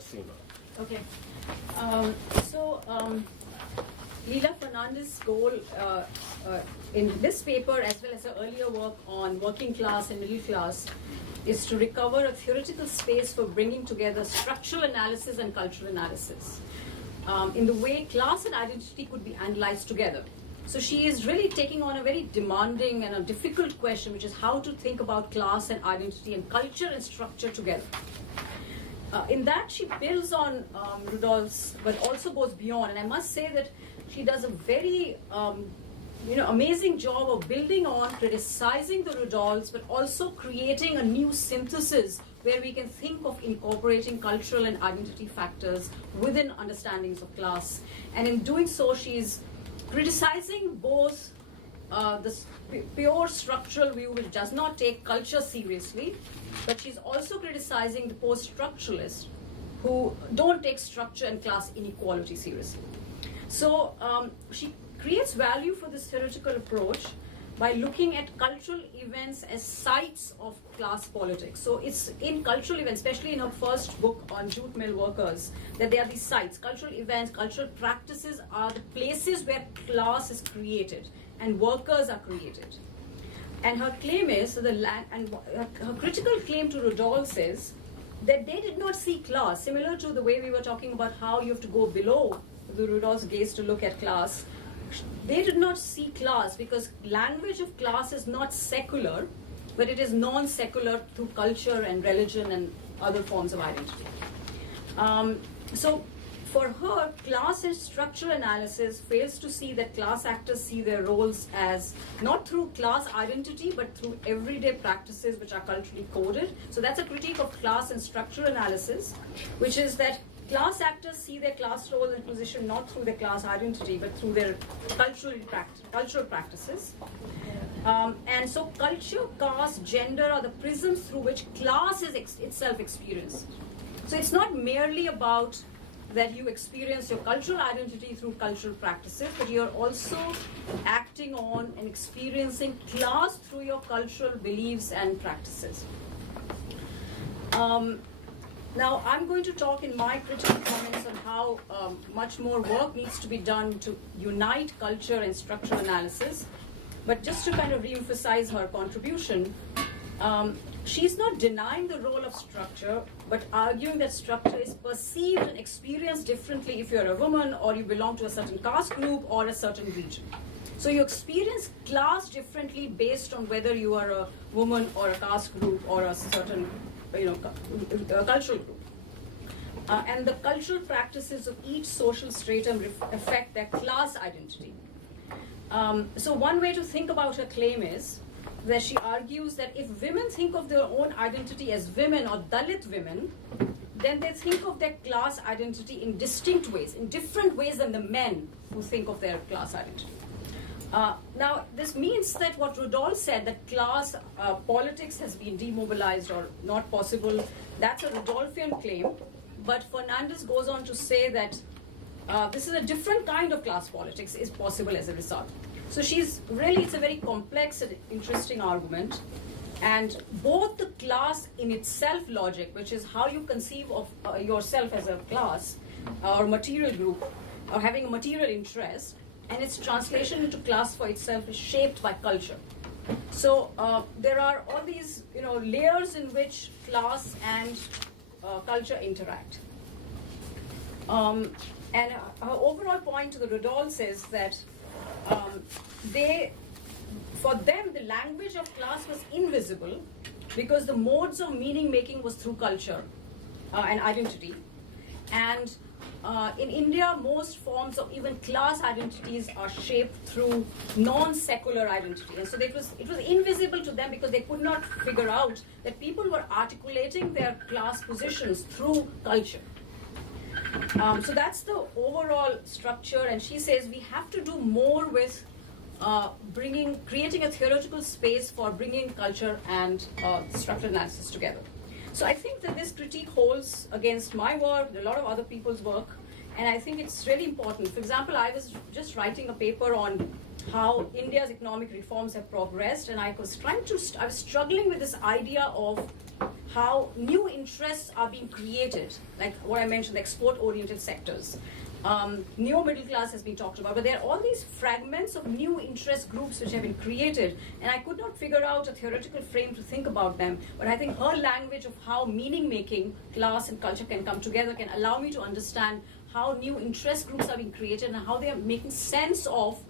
Seema. Okay. Leela Fernandes' goal in this paper, as well as her earlier work on working class and middle class, is to recover a theoretical space for bringing together structural analysis and cultural analysis in the way class and identity could be analyzed together. So she is really taking on a very demanding and a difficult question, which is how to think about class and identity and culture and structure together. In that, she builds on Rudolph's, but also goes beyond. And I must say that she does a very amazing job of building on, criticizing the Rudolphs, but also creating a new synthesis where we can think of incorporating cultural and identity factors within understandings of class. And in doing so, she's criticizing both the pure structural view, which does not take culture seriously, but she's also criticizing the post-structuralists who don't take structure and class inequality seriously. So she creates value for this theoretical approach by looking at cultural events as sites of class politics. So it's in cultural events, especially in her first book on jute mill workers, that there are these sites. Cultural events, cultural practices are the places where class is created and workers are created. And her claim is, her critical claim to Rudolphs is that they did not see class, similar to the way we were talking about how you have to go below the Rudolph's gaze to look at class. They did not see class because language of class is not secular, but it is non-secular through culture and religion and other forms of identity. So for her, class and structural analysis fails to see that class actors see their roles as not through class identity, but through everyday practices which are culturally coded. So that's a critique of class and structural analysis, which is that class actors see their class role and position not through their class identity, but through their cultural practices. And so culture, caste, gender are the prisms through which class is itself experienced. So it's not merely about that you experience your cultural identity through cultural practices, but you're also acting on and experiencing class through your cultural beliefs and practices. Now, I'm going to talk in my critical comments on how much more work needs to be done to unite culture and structural analysis. But just to kind of re-emphasize her contribution, she's not denying the role of structure, but arguing that structure is perceived and experienced differently if you're a woman or you belong to a certain caste group or a certain region. So you experience class differently based on whether you are a woman or a caste group or a certain cultural group. And the cultural practices of each social stratum affect their class identity. So one way to think about her claim is that she argues that if women think of their own identity as women or Dalit women, then they think of their class identity in distinct ways, in different ways than the men who think of their class identity. Now, this means that what Rudolph said, that class politics has been demobilized or not possible, that's a Rudolphian claim. But Fernandes goes on to say that this is a different kind of class politics is possible as a result. So it's a very complex and interesting argument. And both the class in itself logic, which is how you conceive of yourself as a class or material group or having a material interest, and its translation into class for itself is shaped by culture. So there are all these layers in which class and culture interact. And her overall point to the Rudolphs is that for them, the language of class was invisible because the modes of meaning making was through culture and identity. And in India, most forms of even class identities are shaped through non-secular identity. And so it was invisible to them because they could not figure out that people were articulating their class positions through culture. So that's the overall structure, and she says we have to do more with creating a theoretical space for bringing culture and structural analysis together. So I think that this critique holds against my work, a lot of other people's work, and I think it's really important. For example, I was just writing a paper on how India's economic reforms have progressed, and I was struggling with this idea of how new interests are being created, like what I mentioned, the export-oriented sectors. New middle class has been talked about, but there are all these fragments of new interest groups which have been created, and I could not figure out a theoretical frame to think about them, but I think her language of how meaning-making, class and culture can come together can allow me to understand how new interest groups are being created and how they are making sense of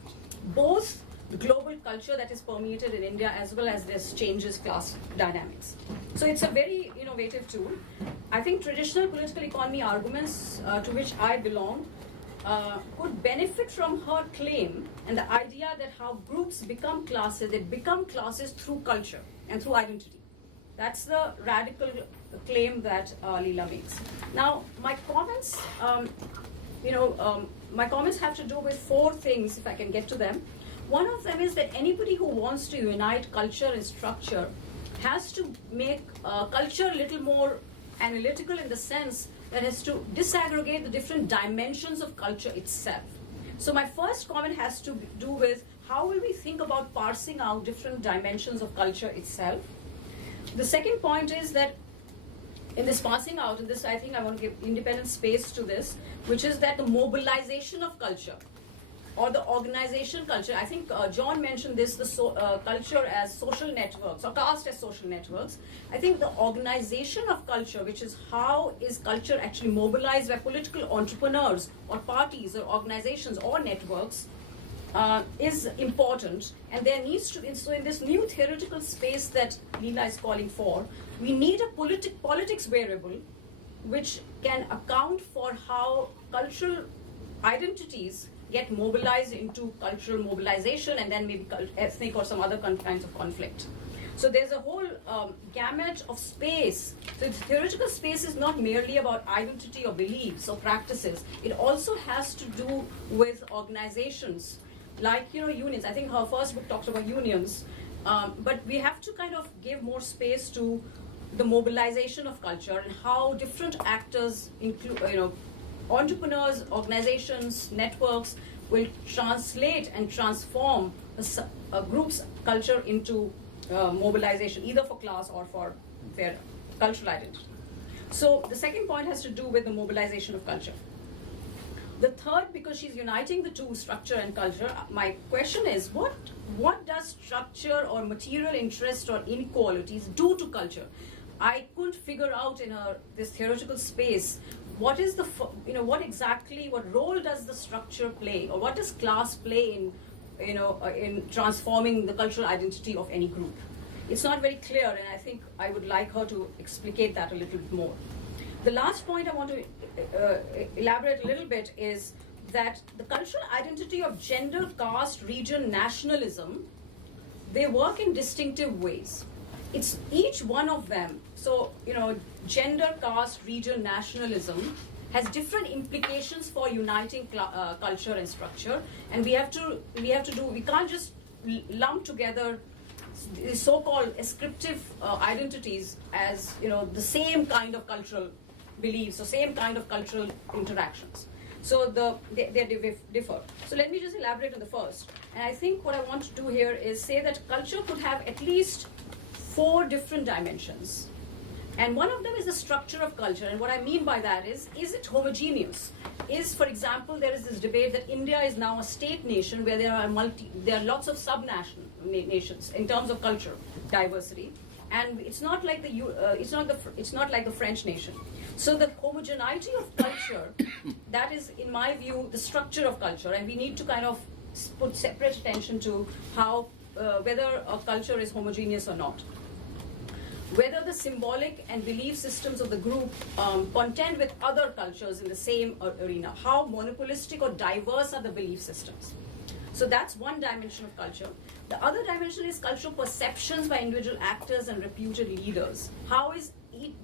both the global culture that is permeated in India as well as this changes class dynamics. So it's a very innovative tool. I think traditional political economy arguments to which I belong could benefit from her claim and the idea that how groups become classes, they become classes through culture and through identity. That's the radical claim that Leela makes. Now, my comments, my comments have to do with four things, if I can get to them. One of them is that anybody who wants to unite culture and structure has to make culture a little more analytical in the sense that has to disaggregate the different dimensions of culture itself. So my first comment has to do with how will we think about parsing out different dimensions of culture itself. The second point is that in this parsing out, and this I think I want to give independent space to this, which is that the mobilization of culture or the organization culture, I think John mentioned this, the culture as social networks or caste as social networks. I think the organization of culture, which is how is culture actually mobilized by political entrepreneurs or parties or organizations or networks, is important, and there needs to be, so in this new theoretical space that Leela is calling for, we need a politics variable which can account for how cultural identities get mobilized into cultural mobilization and then maybe ethnic or some other kinds of conflict. So there's a whole gamut of space. So the theoretical space is not merely about identity or beliefs or practices. It also has to do with organizations like unions. I think her first book talks about unions, but we have to kind of give more space to the mobilization of culture and how different actors, include entrepreneurs, organizations, networks, will translate and transform a group's culture into mobilization, either for class or for their cultural identity. So the second point has to do with the mobilization of culture. The third, because she's uniting the two, structure and culture, my question is, what does structure or material interest or inequalities do to culture? I couldn't figure out in this theoretical space what is the, what role does the structure play, or what does class play in transforming the cultural identity of any group? It's not very clear, and I think I would like her to explicate that a little bit more. The last point I want to elaborate a little bit is that the cultural identity of gender, caste, region, nationalism, they work in distinctive ways. It's each one of them. So, gender, caste, region, nationalism has different implications for uniting culture and structure, and we can't just lump together the so-called ascriptive identities as the same kind of cultural beliefs or same kind of cultural interactions. So they differ. So let me just elaborate on the first. And I think what I want to do here is say that culture could have at least 4 different dimensions. And one of them is the structure of culture. And what I mean by that is it homogeneous? For example, there is this debate that India is now a state nation where there are lots of sub-nations in terms of culture diversity, and it's not like it's not like the French nation. So the homogeneity of culture, that is, in my view, the structure of culture, and we need to kind of put separate attention to how whether a culture is homogeneous or not. Whether the symbolic and belief systems of the group contend with other cultures in the same arena. How monopolistic or diverse are the belief systems? So that's one dimension of culture. The other dimension is cultural perceptions by individual actors and reputed leaders. How is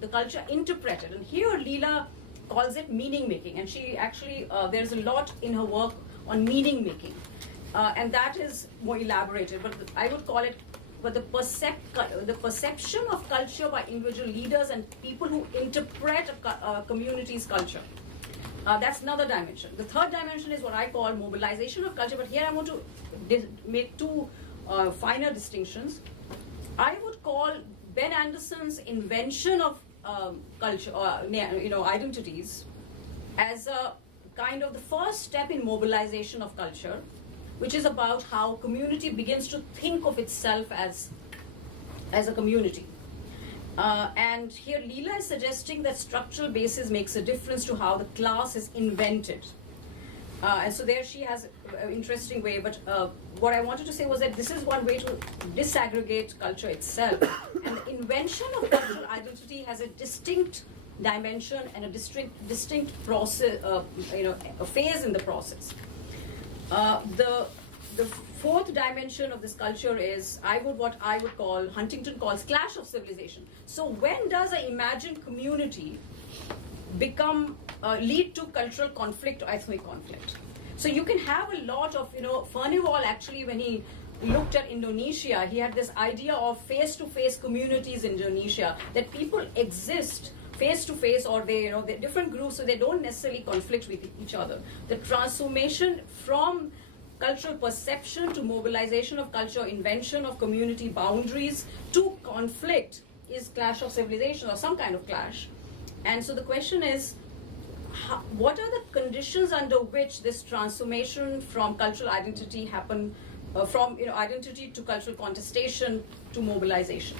the culture interpreted? And here Leela calls it meaning making, and she actually, there's a lot in her work on meaning making. And that is more elaborated, but I would call it the perception of culture by individual leaders and people who interpret a community's culture. That's another dimension. The third dimension is what I call mobilization of culture, but here I want to make 2 finer distinctions. I would call Ben Anderson's invention of culture, or identities, as a kind of the first step in mobilization of culture, which is about how community begins to think of itself as a community. And here Leela is suggesting that structural basis makes a difference to how the class is invented. And so there she has an interesting way, but what I wanted to say was that this is one way to disaggregate culture itself. And the invention of cultural identity has a distinct dimension and a distinct process, a phase in the process. The fourth dimension of this culture is what I would call, Huntington calls, clash of civilization. So when does an imagined community lead to cultural conflict or ethnic conflict? So you can have a lot of, Furnivall actually, when he looked at Indonesia, he had this idea of face-to-face communities in Indonesia, that people exist face-to-face, or they're different groups, so they don't necessarily conflict with each other. The transformation from cultural perception to mobilization of culture, invention of community boundaries to conflict is clash of civilization, or some kind of clash. And so the question is, what are the conditions under which this transformation from cultural identity happen, from identity to cultural contestation to mobilization?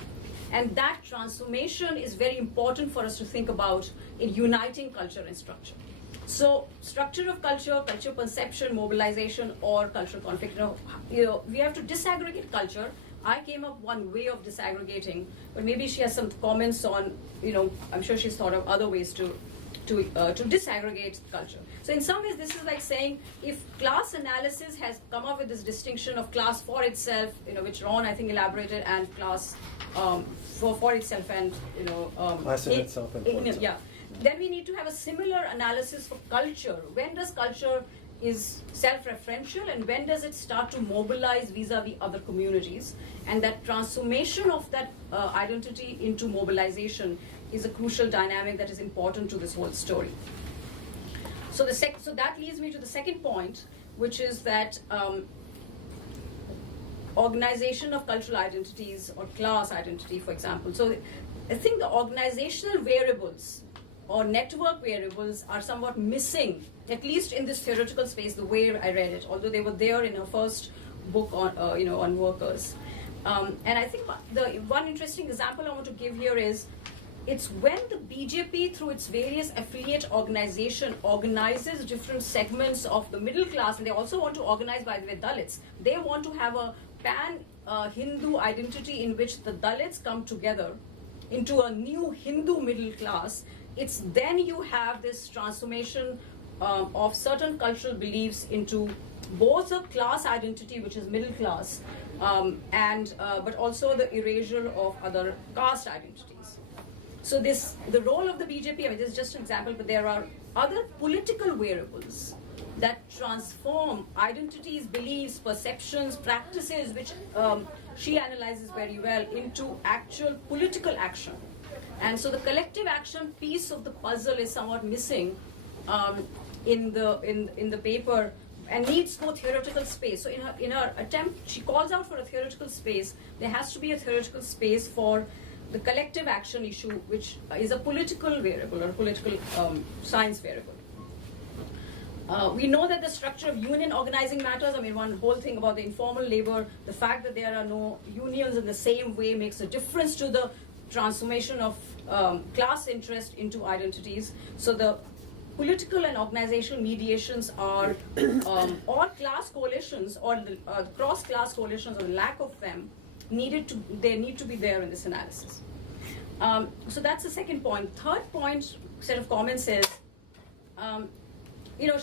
And that transformation is very important for us to think about in uniting culture and structure. So structure of culture, culture perception, mobilization, or cultural conflict. We have to disaggregate culture. I came up one way of disaggregating, but maybe she has some comments on, I'm sure she's thought of other ways to disaggregate culture. So in some ways, this is like saying, if class analysis has come up with this distinction of class for itself, which Ron, I think, elaborated, and class for itself, and class in itself and for itself. Yeah. Then we need to have a similar analysis for culture. When does culture is self-referential, and when does it start to mobilize vis-a-vis other communities? And that transformation of that identity into mobilization is a crucial dynamic that is important to this whole story. So that leads me to the second point, which is that organization of cultural identities, or class identity, for example. So I think the organizational variables or network variables are somewhat missing, at least in this theoretical space, the way I read it, although they were there in her first book on workers. And I think the one interesting example I want to give here is, it's when the BJP, through its various affiliate organization, organizes different segments of the middle class, and they also want to organize, by the way, Dalits. They want to have a pan-Hindu identity in which the Dalits come together into a new Hindu middle class. It's then you have this transformation of certain cultural beliefs into both a class identity, which is middle class, but also the erasure of other caste identities. So the role of the BJP, I mean, this is just an example, but there are other political variables that transform identities, beliefs, perceptions, practices, which she analyzes very well, into actual political action. And so the collective action piece of the puzzle is somewhat missing in the paper, and needs more theoretical space. So in her attempt, she calls out for a theoretical space. There has to be a theoretical space for the collective action issue, which is a political variable, or political science variable. We know that the structure of union organizing matters. I mean, one whole thing about the informal labor, the fact that there are no unions in the same way makes a difference to the transformation of class interest into identities. So the political and organizational mediations are, or class coalitions, or the cross-class coalitions, or the lack of them, they need to be there in this analysis. So that's the second point. Third point, set of comments is,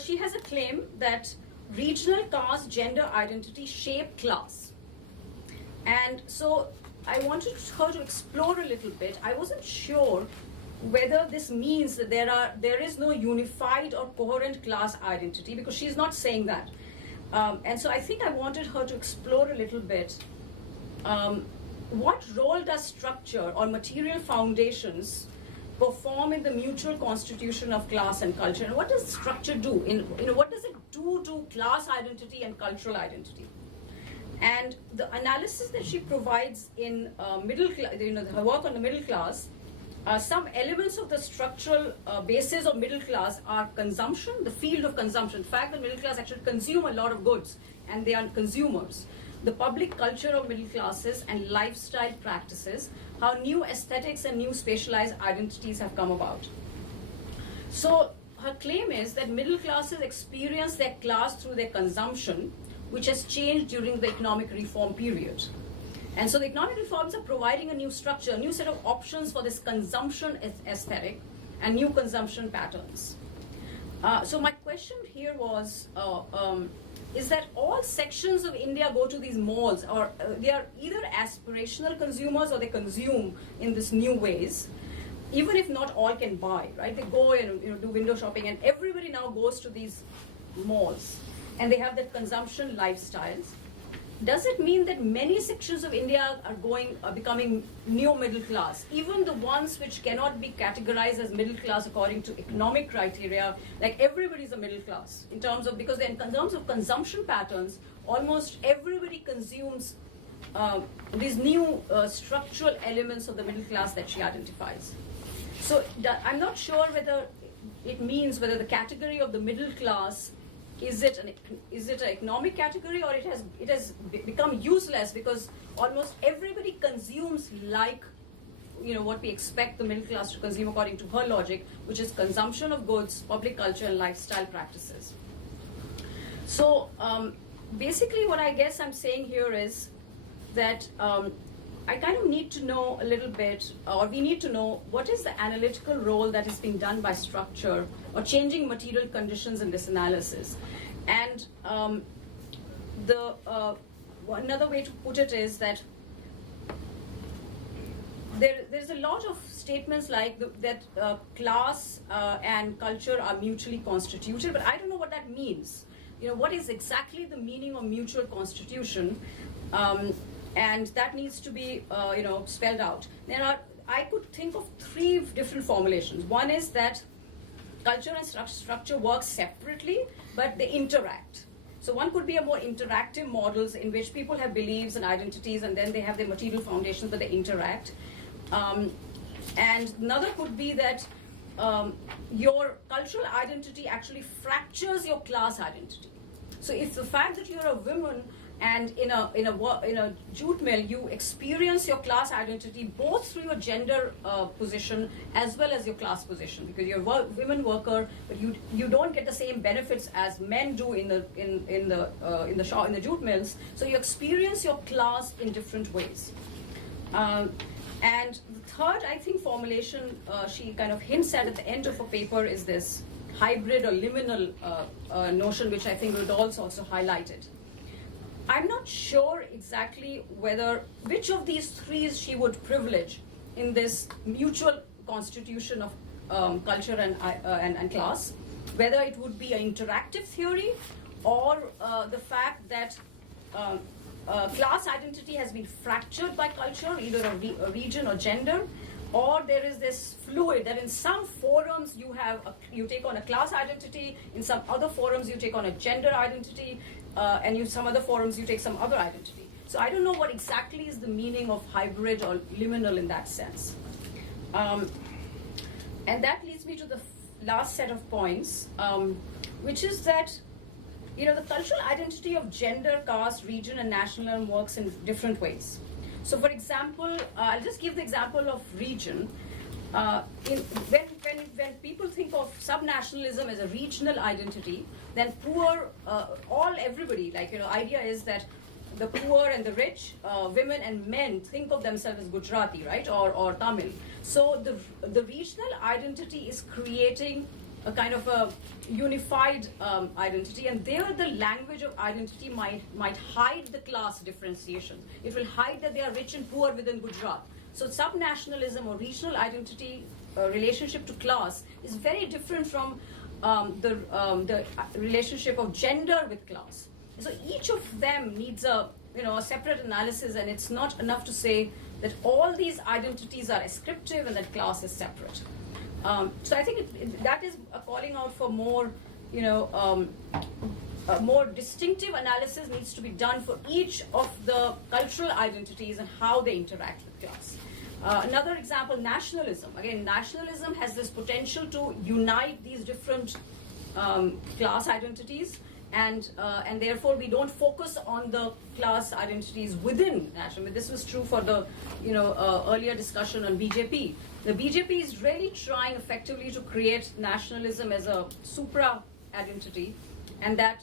she has a claim that regional caste gender identity shape class. And so I wanted her to explore a little bit. I wasn't sure whether this means that there is no unified or coherent class identity, because she's not saying that. And so I think I wanted her to explore a little bit what role does structure or material foundations perform in the mutual constitution of class and culture, and what does structure do? What does it do to class identity and cultural identity? And the analysis that she provides in middle class, her work on the middle class, some elements of the structural basis of middle class are consumption, the field of consumption. In fact, the middle class actually consume a lot of goods, and they are consumers. The public culture of middle classes and lifestyle practices, how new aesthetics and new spatialized identities have come about. So her claim is that middle classes experience their class through their consumption, which has changed during the economic reform period. And so the economic reforms are providing a new structure, a new set of options for this consumption aesthetic and new consumption patterns. So my question here was, is that all sections of India go to these malls, or they are either aspirational consumers or they consume in these new ways, even if not all can buy, right? They go and do window shopping, and everybody now goes to these malls, and they have that consumption lifestyles. Does it mean that many sections of India are becoming new middle class, even the ones which cannot be categorized as middle class according to economic criteria? Like everybody's a middle class in terms of, because in terms of consumption patterns, almost everybody consumes these new structural elements of the middle class that she identifies. So I'm not sure whether it means whether the category of the middle class is it an economic category, or it has become useless because almost everybody consumes like what we expect the middle class to consume according to her logic, which is consumption of goods, public culture, and lifestyle practices. So basically what I guess I'm saying here is that I kind of need to know a little bit, or we need to know, what is the analytical role that is being done by structure or changing material conditions in this analysis. And another way to put it is that there's a lot of statements like that class and culture are mutually constituted, but I don't know what that means. What is exactly the meaning of mutual constitution? And that needs to be, spelled out. I could think of three different formulations. One is that culture and structure work separately, but they interact. So one could be a more interactive models in which people have beliefs and identities, and then they have their material foundations, but they interact. And another could be that your cultural identity actually fractures your class identity. So if the fact that you're a woman and in a jute mill, you experience your class identity both through your gender position as well as your class position, because you're a women worker, but you don't get the same benefits as men do in the jute mills. So you experience your class in different ways. And the third, I think, formulation she kind of hints at the end of her paper is this hybrid or liminal notion, which I think Rudolph's also highlighted. I'm not sure exactly which of these three she would privilege in this mutual constitution of culture and class, whether it would be an interactive theory or the fact that class identity has been fractured by culture, either a region or gender, or there is this fluid that in some forums you take on a class identity, in some other forums you take on a gender identity, and in some other forums you take some other identity. So I don't know what exactly is the meaning of hybrid or liminal in that sense. And that leads me to the last set of points, which is that the cultural identity of gender, caste, region, and nationalism works in different ways. So for example, I'll just give the example of region. When people think of subnationalism as a regional identity, then everybody, idea is that the poor and the rich, women and men think of themselves as Gujarati, right, or Tamil. So the regional identity is creating a kind of a unified identity, and there the language of identity might hide the class differentiation. It will hide that they are rich and poor within Gujarat. So subnationalism or regional identity relationship to class is very different from the relationship of gender with class. So each of them needs a separate analysis, and it's not enough to say that all these identities are ascriptive and that class is separate. So I think that is calling out for more, a more distinctive analysis needs to be done for each of the cultural identities and how they interact with class. Another example, nationalism. Again, nationalism has this potential to unite these different class identities, and therefore we don't focus on the class identities within nationalism. This was true for the earlier discussion on BJP. The BJP is really trying effectively to create nationalism as a supra identity, and that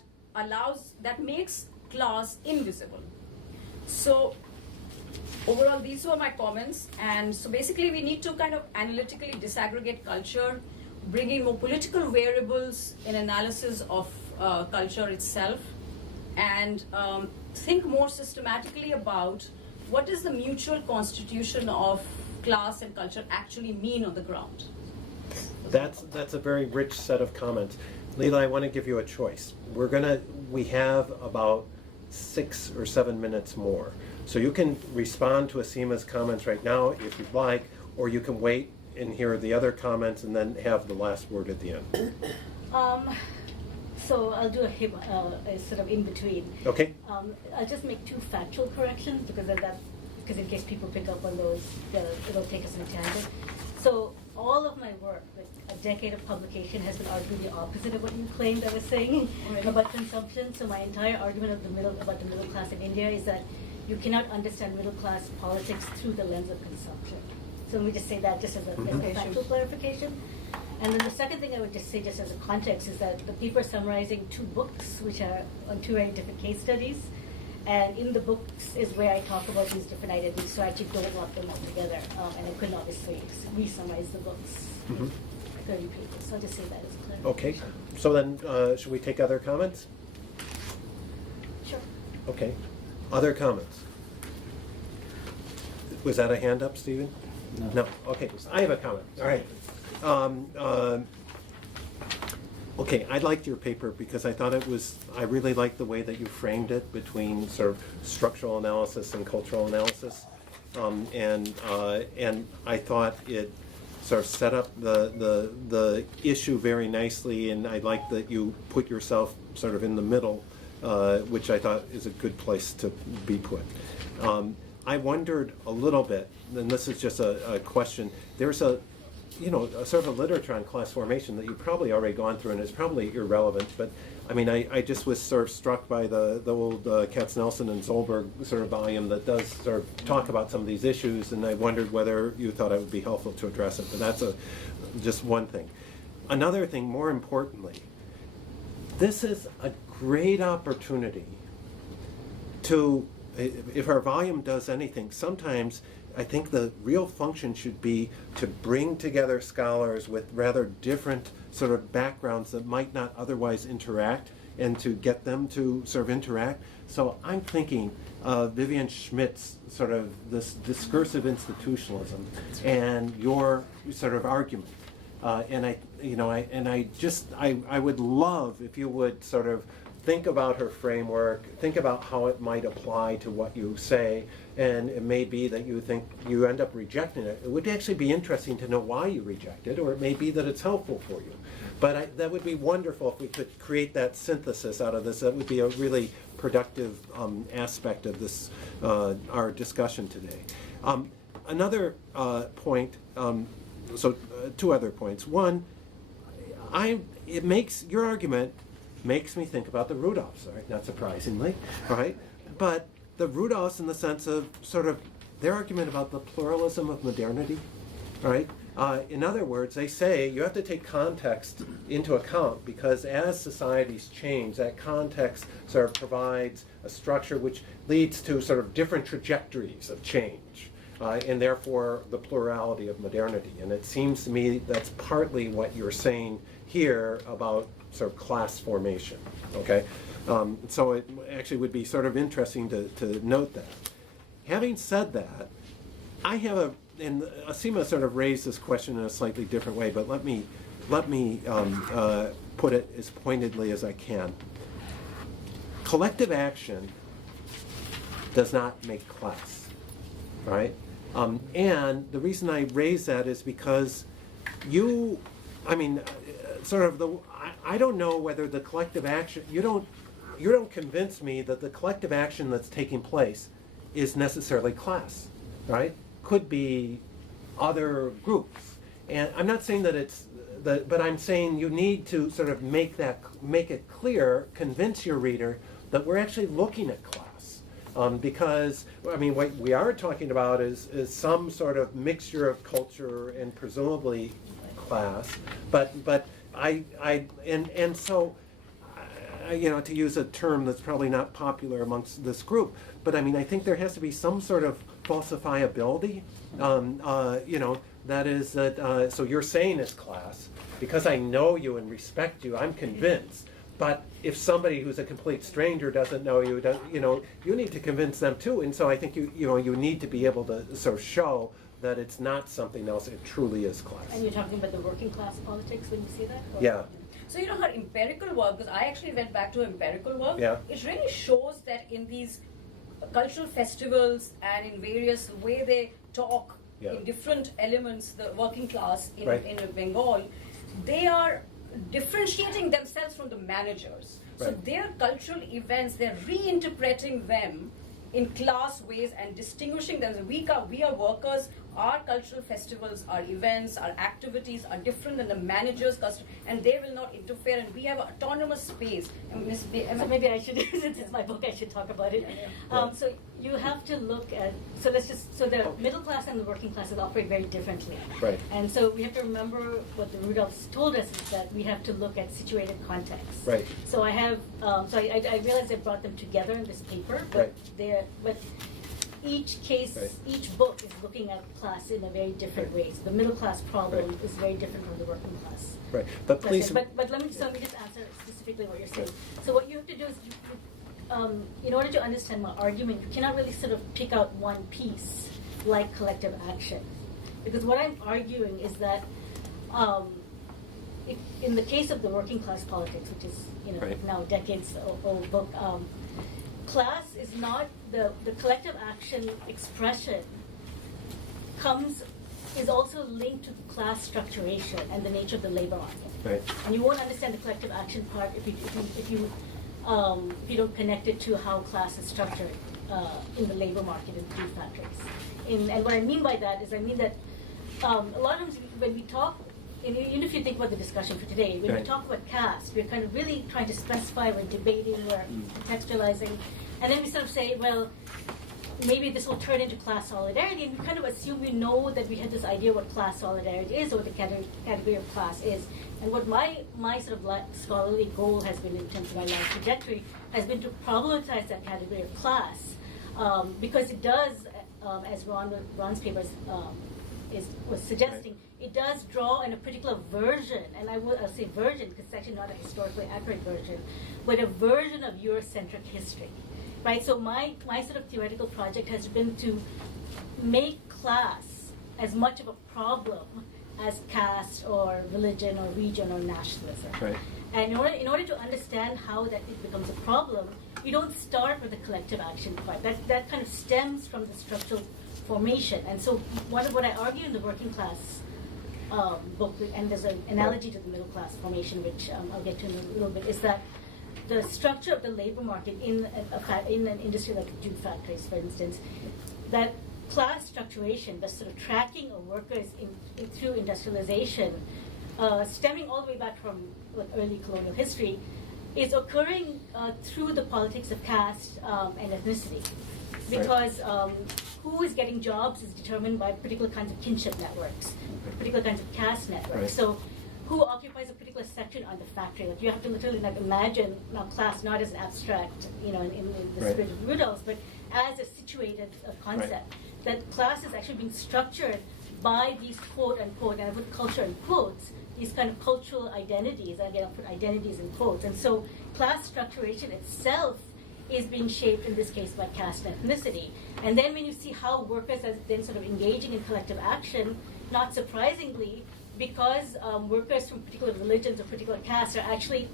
makes class invisible. So overall, these were my comments, and so basically we need to kind of analytically disaggregate culture, bring in more political variables in analysis of culture itself, and think more systematically about what does the mutual constitution of class and culture actually mean on the ground. That's a very rich set of comments. Leela, I want to give you a choice. We have about 6 or 7 minutes more. So you can respond to Asima's comments right now if you'd like, or you can wait and hear the other comments and then have the last word at the end. So I'll do a sort of in between. Okay. I'll just make 2 factual corrections because in case people pick up on those, it'll take us in a tangent. So all of my work, like a decade of publication, has been arguing the opposite of what you claimed I was saying about consumption. So my entire argument about the middle class in India is that you cannot understand middle class politics through the lens of consumption. So let me just say that just as a factual clarification. And then the second thing I would just say, just as a context, is that the paper is summarizing 2 books, which are on 2 very different case studies. And in the books is where I talk about these different identities, so I actually don't lump them all together. And I couldn't obviously re-summarize the books, 30 pages. So I'll just say that as clear. Okay. So then, should we take other comments? Sure. Okay. Other comments? Was that a hand up, Stephen? No. Okay. I have a comment. All right. Okay, I liked your paper because I thought I really liked the way that you framed it between sort of structural analysis and cultural analysis. And I thought it sort of set up the issue very nicely, and I like that you put yourself sort of in the middle, which I thought is a good place to be put. I wondered a little bit, and this is just a question, there's a sort of a literature on class formation that you've probably already gone through, and it's probably irrelevant, but I mean, I just was sort of struck by the old Katznelson and Solberg sort of volume that does sort of talk about some of these issues, and I wondered whether you thought it would be helpful to address it, but that's just one thing. Another thing, more importantly, this is a great opportunity to, if our volume does anything, sometimes I think the real function should be to bring together scholars with rather different sort of backgrounds that might not otherwise interact, and to get them to sort of interact. So I'm thinking Vivian Schmidt's sort of this discursive institutionalism and your sort of argument. And I would love if you would sort of think about her framework, think about how it might apply to what you say, and it may be that you think you end up rejecting it. It would actually be interesting to know why you reject it, or it may be that it's helpful for you. But that would be wonderful if we could create that synthesis out of this. That would be a really productive aspect of this, our discussion today. Another point, 2 other points. One, your argument makes me think about the Rudolphs, right? Not surprisingly, right? But the Rudolphs in the sense of sort of their argument about the pluralism of modernity, right? In other words, they say you have to take context into account, because as societies change, that context sort of provides a structure which leads to sort of different trajectories of change, and therefore the plurality of modernity. And it seems to me that's partly what you're saying here about sort of class formation, okay? So it actually would be sort of interesting to note that. Having said that, I have and Asima sort of raised this question in a slightly different way, but let me put it as pointedly as I can. Collective action does not make class, right? And the reason I raise that is because I don't know whether the collective action, you don't convince me that the collective action that's taking place is necessarily class, right? Could be other groups. And I'm not saying that it's, but I'm saying you need to sort of make it clear, convince your reader that we're actually looking at class. Because, I mean, what we are talking about is some sort of mixture of culture and presumably class. But so, you know, to use a term that's probably not popular amongst this group, but I mean, I think there has to be some sort of falsifiability. You know, that is that. So you're saying it's class because I know you and respect you. I'm convinced. But if somebody who's a complete stranger doesn't know you, you know, you need to convince them too. And so I think you need to be able to sort of show that it's not something else. It truly is class. And you're talking about the working class politics when you see that? Or? Yeah. So you know her empirical work, because I actually went back to empirical work. Yeah. It really shows that in these cultural festivals and in various way they talk in different elements, the working class in Bengal, they are differentiating themselves from the managers. So their cultural events, they're reinterpreting them in class ways and distinguishing them. We are workers. Our cultural festivals, our events, our activities are different than the managers' custom, and they will not interfere. And we have an autonomous space. So maybe I should, since it's my book, I should talk about it. So you have to look at. So the middle class and the working classes operate very differently. Right. And so we have to remember what the Rudolphs told us is that we have to look at situated context. Right. So I have. So I realized I brought them together in this paper, but each case, each book is looking at class in a very different way. So the middle class problem is very different from the working class. Right. But please. But let me just answer specifically what you're saying. So what you have to do is, in order to understand my argument, you cannot really sort of pick out one piece like collective action, because what I'm arguing is that in the case of the working class politics, which is now decades old book. Class is not the collective action expression is also linked to class structuration and the nature of the labor market. Right. And you won't understand the collective action part if you don't connect it to how class is structured in the labor market in food factories. And what I mean by that is that a lot of times when we talk, even if you think about the discussion for today, when we talk about caste, we're kind of really trying to specify, we're debating, we're contextualizing, and then we sort of say, well, maybe this will turn into class solidarity, and we kind of assume we know that we had this idea what class solidarity is or what the category of class is. And what my sort of scholarly goal has been in terms of my life trajectory has been to problematize that category of class, because it does, as Ron's papers was suggesting, it does draw in a particular version, and I'll say version because it's actually not a historically accurate version, but a version of Eurocentric history, right? So my sort of theoretical project has been to make class as much of a problem as caste or religion or region or nationalism. Right. And in order to understand how that it becomes a problem, you don't start with the collective action part. That kind of stems from the structural formation. And so what I argue in the working class book, and there's an analogy to the middle class formation, which I'll get to in a little bit, is that the structure of the labor market in an industry like jute factories, for instance, that class structuration, the sort of tracking of workers through industrialization, stemming all the way back from early colonial history, is occurring through the politics of caste and ethnicity. Because who is getting jobs is determined by particular kinds of kinship networks, particular kinds of caste networks. Right. So who occupies a particular section on the factory? Like you have to literally imagine now class not as an abstract, in the spirit of Rudolph's, but as a situated concept. Right. That class is actually being structured by these quote unquote, and I put culture in quotes, these kind of cultural identities. Again, I'll put identities in quotes. And so class structuration itself is being shaped in this case by caste and ethnicity. And then when you see how workers are then sort of engaging in collective action, not surprisingly, because workers from particular religions or particular castes are actually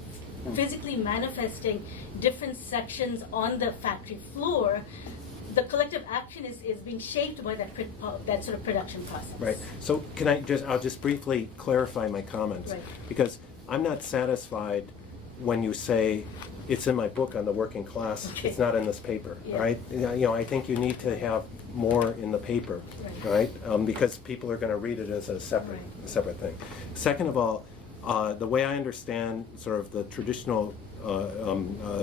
physically manifesting different sections on the factory floor, the collective action is being shaped by that sort of production process. Right. So I'll just briefly clarify my comments. Right. Because I'm not satisfied when you say, it's in my book on the working class, Okay. it's not in this paper, Yeah. right? I think you need to have more in the paper, right? Because people are going to read it as a separate thing. Second of all, the way I understand sort of the traditional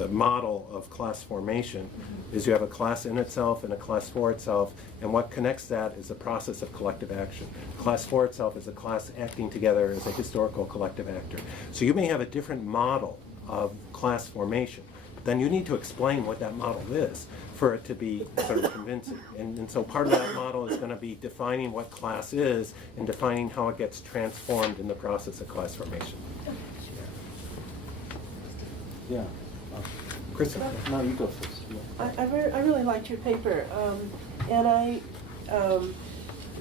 model of class formation is you have a class in itself and a class for itself, and what connects that is the process of collective action. Class for itself is a class acting together as a historical collective actor. So you may have a different model of class formation, then you need to explain what that model is for it to be sort of convincing. And so part of that model is going to be defining what class is and defining how it gets transformed in the process of class formation. Yeah. Kristen? No, you go first. Yeah. I really liked your paper, and I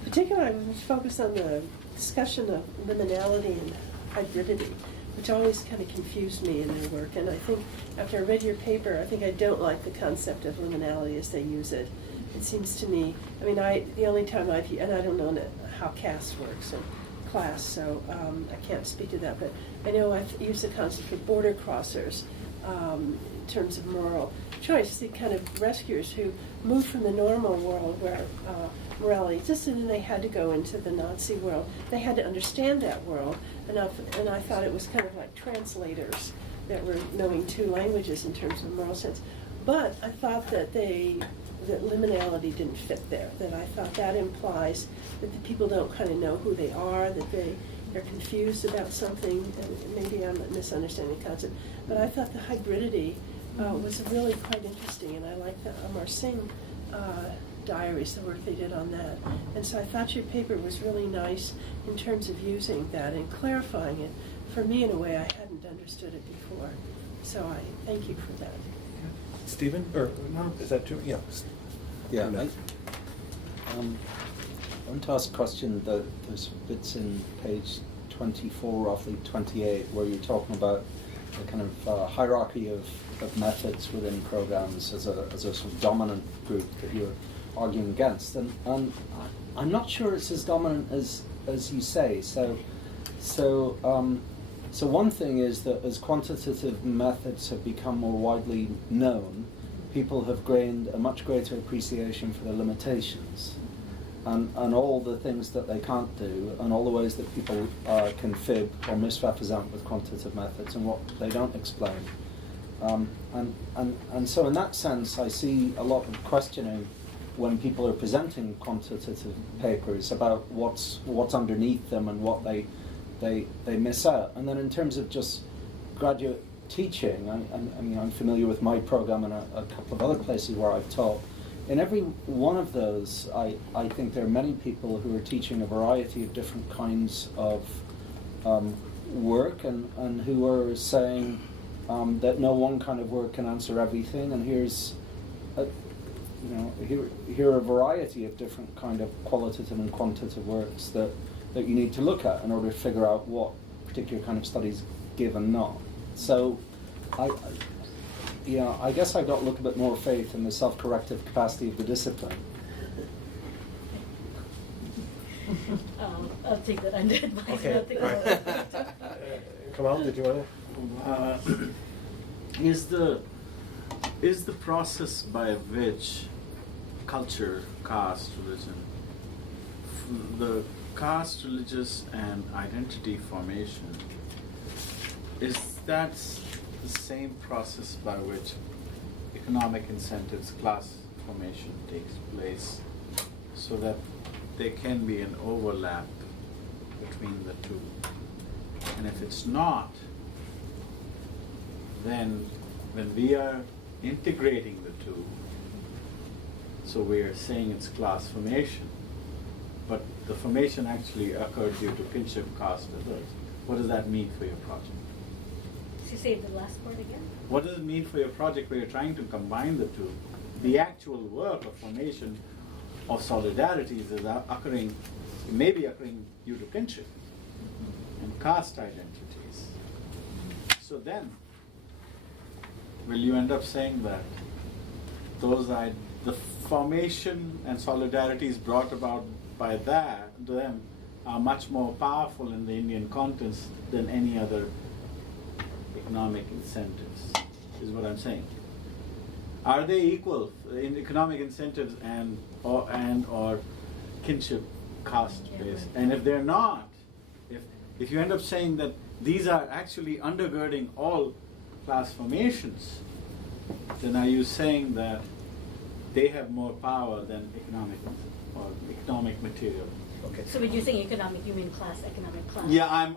particularly was focused on the discussion of liminality and hybridity, which always kind of confused me in their work. And I think after I read your paper, I think I don't like the concept of liminality as they use it. It seems to me, I mean, the only time and I don't know how caste works and class, so I can't speak to that, but I know I've used the concept of border crossers in terms of moral choice, the kind of rescuers who moved from the normal world where morality existed, and they had to go into the Nazi world. They had to understand that world enough, and I thought it was kind of like translators that were knowing two languages in terms of moral sense. But I thought that liminality didn't fit there, that I thought that implies that the people don't kind of know who they are, that they're confused about something, and maybe I'm misunderstanding the concept. But I thought the hybridity was really quite interesting, and I like the Amar Singh diaries, the work they did on that. And so I thought your paper was really nice in terms of using that and clarifying it for me in a way I hadn't understood it before. So I thank you for that. Stephen? Or No. is that true? Yeah. Yeah. No. I want to ask a question that there's bits in page 24, roughly 28, where you're talking about the kind of hierarchy of methods within programs as a sort of dominant group that you're arguing against. And I'm not sure it's as dominant as you say. So one thing is that as quantitative methods have become more widely known, people have gained a much greater appreciation for their limitations and all the things that they can't do and all the ways that people can fib or misrepresent with quantitative methods and what they don't explain. And so in that sense, I see a lot of questioning when people are presenting quantitative papers about what's underneath them and what they miss out. And then in terms of just graduate teaching, I mean, I'm familiar with my program and a couple of other places where I've taught. In every one of those, I think there are many people who are teaching a variety of different kinds of work and who are saying that no one kind of work can answer everything, and here are a variety of different kind of qualitative and quantitative works that you need to look at in order to figure out what particular kind of studies give and not. So I guess I've got a little bit more faith in the self-corrective capacity of the discipline. I'll take that under advice. Okay. I'll take Right. that. Kamal, did you want to? Is the process by which culture, caste, religion, the caste, religious, and identity formation, is that the same process by which economic incentives, class formation takes place, so that there can be an overlap between the two? And if it's not, then when we are integrating the two, so we are saying it's class formation, but the formation actually occurred due to kinship, caste, others. What does that mean for your project? Could you say the last part again? What does it mean for your project where you're trying to combine the two? The actual work of formation of solidarities is occurring, may be occurring due to kinship and caste identities. So then, will you end up saying that the formation and solidarities brought about by them are much more powerful in the Indian context than any other economic incentives, is what I'm saying. Are they equal in economic incentives and or kinship caste based? And if they're not, if you end up saying that these are actually undergirding all class formations, then are you saying that they have more power than economic material? Okay. So when you're saying economic, you mean class, economic class? Yeah, I'm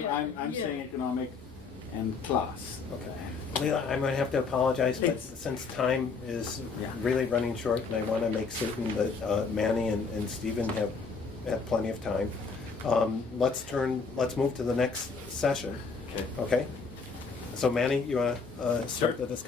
Yeah. saying economic and class. Okay. Leela, I'm going to have to apologize, but It's- since time is Yeah. really running short, and I want to make certain that Manny and Stephen have plenty of time, let's move to the next session. Okay. Okay? So Manny, you want to start the discussion?